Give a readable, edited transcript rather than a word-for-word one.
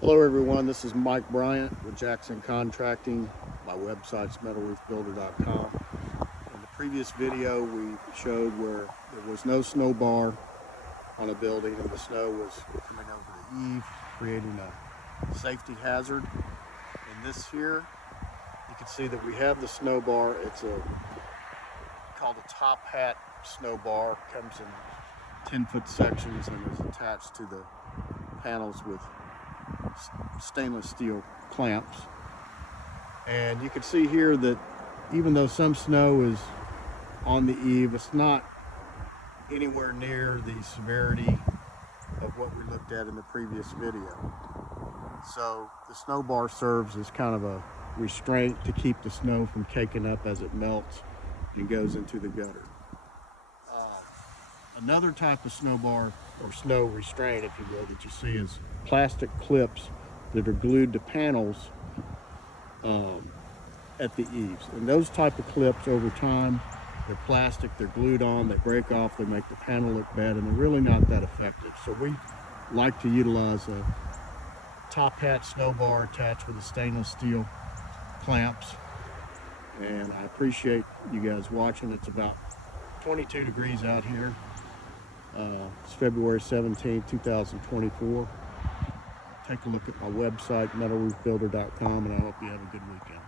Hello everyone, this is Mike Bryant with Jackson Contracting. My website's metalroofbuilder.com. In the previous video we showed where there was no snow bar on a building and the snow was coming over the eave, creating a safety hazard. In this here, you can see that we have the snow bar. It's called a top hat snow bar. It comes in 10-foot sections and is attached to the panels with stainless steel clamps. And you can see here that even though some snow is on the eave, it's not anywhere near the severity of what we looked at in the previous video. So the snow bar serves as kind of a restraint to keep the snow from caking up as it melts and goes into the gutter. Another type of snow bar or snow restraint, if you will, that you see is plastic clips that are glued to panels at the eaves. And those type of clips over time, they're plastic, they're glued on, they break off, they make the panel look bad, and they're really not that effective. So we like to utilize a top hat snow bar attached with a stainless steel clamps. And I appreciate you guys watching. It's about 22 degrees out here. It's February 17, 2024. Take a look at my website, metalroofbuilder.com, and I hope you have a good weekend.